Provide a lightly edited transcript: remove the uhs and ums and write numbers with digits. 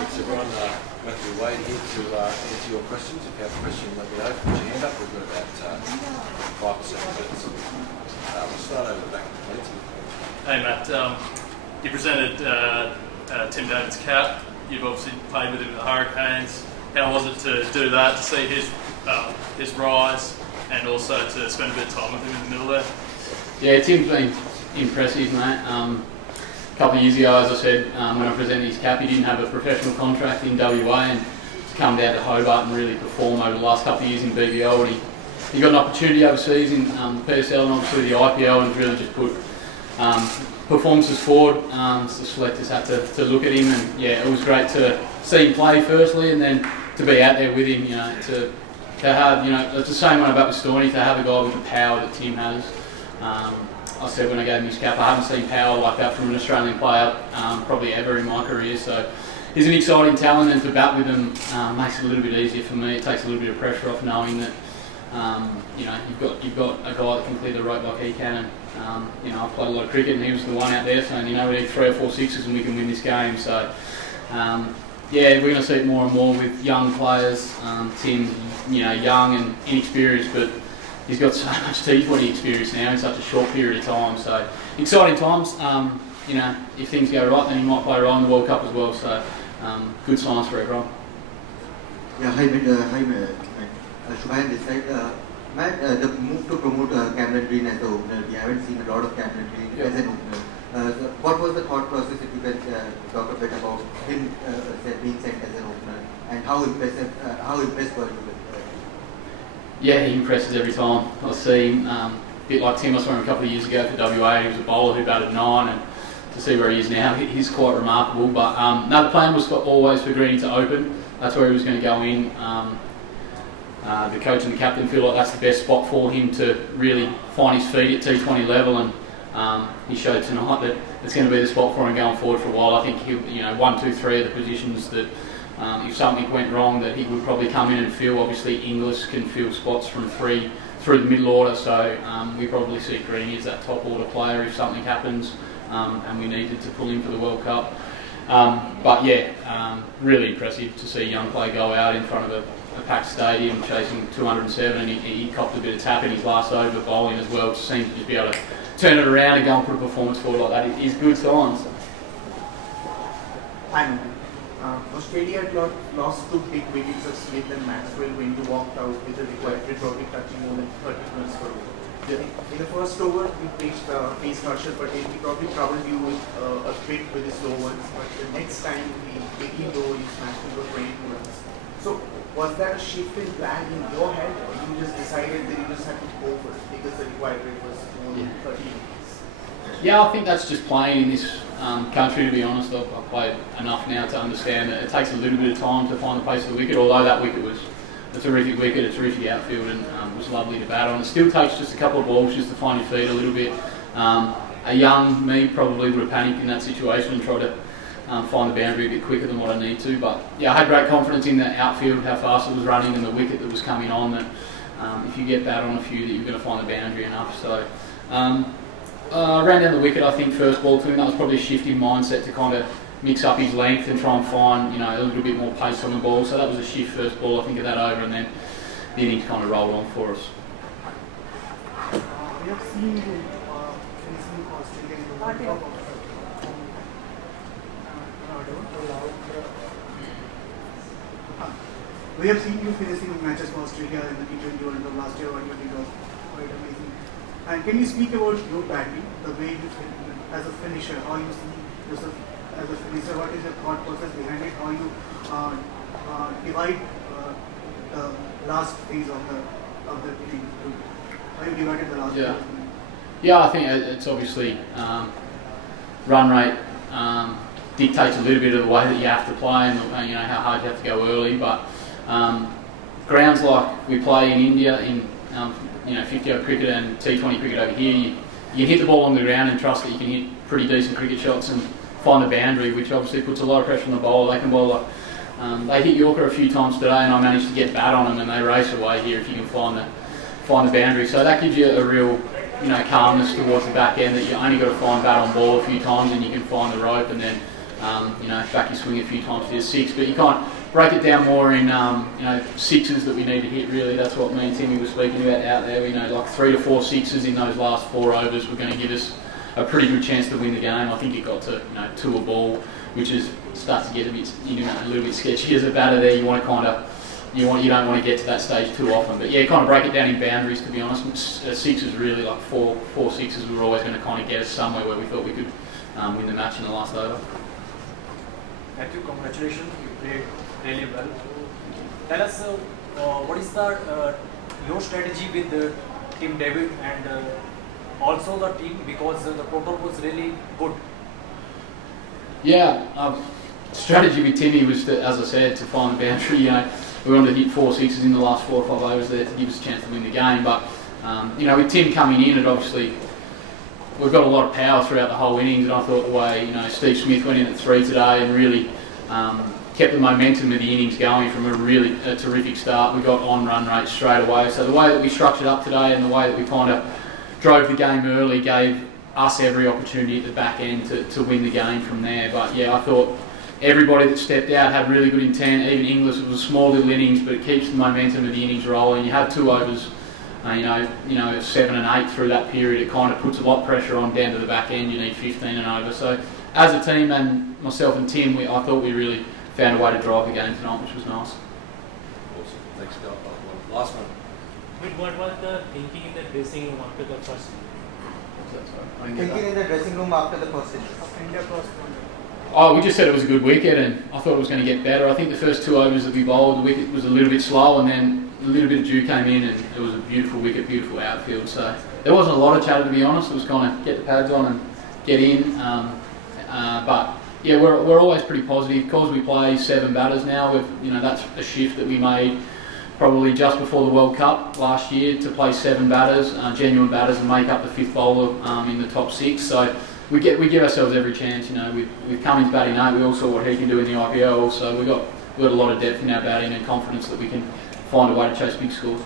Thanks everyone. Matthew Wade here to answer your questions. If you have a question, let me know. Put your hand up. We've got about 5 or 7 minutes. We'll start over the back. Hey Matt, you presented Tim David's cap. You've obviously played with him at the Hurricanes. How was it to do that, to see his rise and also to spend a bit of time with him in the middle there? Yeah, Tim's been impressive, mate. A couple of years ago, as I said, when I presented his cap, he didn't have a professional contract in WA, and to come down to Hobart and really perform over the last couple of years in BBL, and he got an opportunity overseas in PSL and obviously the IPL, and really just put performances forward. The selectors had to look at him, and yeah, it was great to see him play firstly, and then to be out there with him. You know, to have, you know, it's the same one about with Storny, to have a guy with the power that Tim has. I said when I gave him his cap, I haven't seen power like that from an Australian player probably ever in my career. So he's an exciting talent, and to bat with him makes it a little bit easier for me. It takes a little bit of pressure off knowing that you know, you've got a guy that can clear the rope like he can. And you know, I've played a lot of cricket, and he was the one out there saying, you know, we need 3 or 4 sixes and we can win this game. So yeah, we're going to see it more and more with young players. Tim, you know, young and inexperienced, but he's got so much T20 experience now in such a short period of time. So exciting times. You know, if things go right, then he might play a role in the World Cup as well. So good signs for everyone. Yeah, hi, Shubhayan this side. Matt, the move to promote Cameron Green as the opener, we haven't seen a lot of Cameron Green as an opener. So what was the thought process, if you can talk a bit about him being sent as an opener, and how impressed were you with Yeah, he impresses every time I see him. A bit like Tim, I saw him a couple of years ago for WA. He was a bowler who batted 9, and to see where he is now, he's quite remarkable. But no, the plan was always for Greeny to open. That's where he was going to go in. The coach and the captain feel like that's the best spot for him to really find his feet at T20 level, and he showed tonight that it's going to be the spot for him going forward for a while. I think he'll, you know, 1, 2, 3 are the positions that if something went wrong, that he would probably come in and fill. Obviously, Inglis can fill spots from 3 through the middle order, so we probably see Greeny as that top order player if something happens and we needed to pull him for the World Cup. But yeah, really impressive to see a young player go out in front of a packed stadium chasing 207, and he copped a bit of tap in his last over bowling as well. To seem to just be able to turn it around and go and put a performance forward like that is good signs. And Australia lost 2 big wickets of Smith and Maxwell when you walked out with the required probably touching more than 30 runs per over. In the first over, you faced Harshal Patel. He probably troubled you a bit with his slow ones, but the next time, the 18th over, you smashed him for 22 runs. So, was that a shift in plan in your head, or you just decided that you just had to go for it because the required rate was more than 30 wickets? Yeah, I think that's just playing in this country, to be honest. I've played enough now to understand that it takes a little bit of time to find the pace of the wicket, although that wicket was a terrific wicket, a terrific outfield, and was lovely to bat on. It still takes just a couple of balls just to find your feet a little bit. A young me probably would have panicked in that situation and tried to find the boundary a bit quicker than what I need to. But yeah, I had great confidence in the outfield, how fast it was running, and the wicket that was coming on, that if you get bat on a few, that you're going to find the boundary enough. So I ran down the wicket, I think, first ball to him. That was probably a shift in mindset to kind of mix up his length and try and find, you know, a little bit more pace on the ball. So that was a shift first ball, I think, of that over, and then the innings kind of rolled on for us. We have seen you facing Australia. We have seen you finishing matches for Australia in the T20 World Cup last year. What you did was quite amazing. And can you speak about your batting, the way you as a finisher, how you see yourself as a finisher? What is your thought process behind it? How you divide the last phase of the inning? How you divided the last phase? Yeah, I think it's obviously run rate dictates a little bit of the way that you have to play, and you know how hard you have to go early. But grounds like we play in India in you know 50-over cricket and T20 cricket over here, you can hit the ball on the ground and trust that you can hit pretty decent cricket shots and find the boundary, which obviously puts a lot of pressure on the bowler. They can bowl like they hit Yorker a few times today, and I managed to get bat on them, and they race away here if you can find the boundary. So that gives you a real, you know, calmness towards the back end, that you only got to find bat on ball a few times and you can find the rope, and then back your swing a few times to your 6, but you can't break it down more in, 6s that we need to hit really. That's what me and Timmy were speaking about out there. We know like 3 to 4 6s in those last 4 overs were going to give us a pretty good chance to win the game. I think it got to 2 a ball, which starts to get a little bit sketchy as a batter there. You want to you don't want to get to that stage too often. But yeah, kind of break it down in boundaries, to be honest. 6s really, like 4 6s were always going to kind of get us somewhere where we thought we could win the match in the last over. Matthew, congratulations, you played really well. Tell us what is your strategy with Team David and also the team, because the total was really good. Yeah, strategy with Timmy was to, as I said, to find the boundary. We wanted to hit 4 6s in the last 4 or 5 overs there to give us a chance to win the game. But with Tim coming in, it obviously we've got a lot of power throughout the whole innings, and I thought the way Steve Smith went in at 3 today and really kept the momentum of the innings going from a really terrific start. We got on run rate straight away. So the way that we structured up today and the way that we kind of drove the game early gave us every opportunity at the back end to win the game from there. But yeah, I thought everybody that stepped out had really good intent. Even Inglis, it was a small little innings, but it keeps the momentum of the innings rolling. You have 2 overs, 7 and 8 through that period. It kind of puts a lot of pressure on down to the back end. You need 15 and over. So as a team, and myself and Tim, I thought we really found a way to drive the game tonight, which was nice. Awesome. Thanks, Scott. Last one. But what was the thinking in the dressing room after the first? Thinking in the dressing room after the first innings. India crossed. Oh, we just said it was a good wicket, and I thought it was going to get better. I think the first 2 overs that we bowled, the wicket was a little bit slow, and then a little bit of dew came in, and it was a beautiful wicket, beautiful outfield. So there wasn't a lot of chatter, to be honest. It was kind of get the pads on and get in. But yeah, we're always pretty positive because we play 7 batters now. That's a shift that we made probably just before the World Cup last year to play 7 batters, genuine batters, and make up the 5th bowler in the top 6. So we give ourselves every chance. With Cummins batting 8, we all saw what he can do in the IPL. So we've got a lot of depth in our batting and confidence that we can find a way to chase big scores.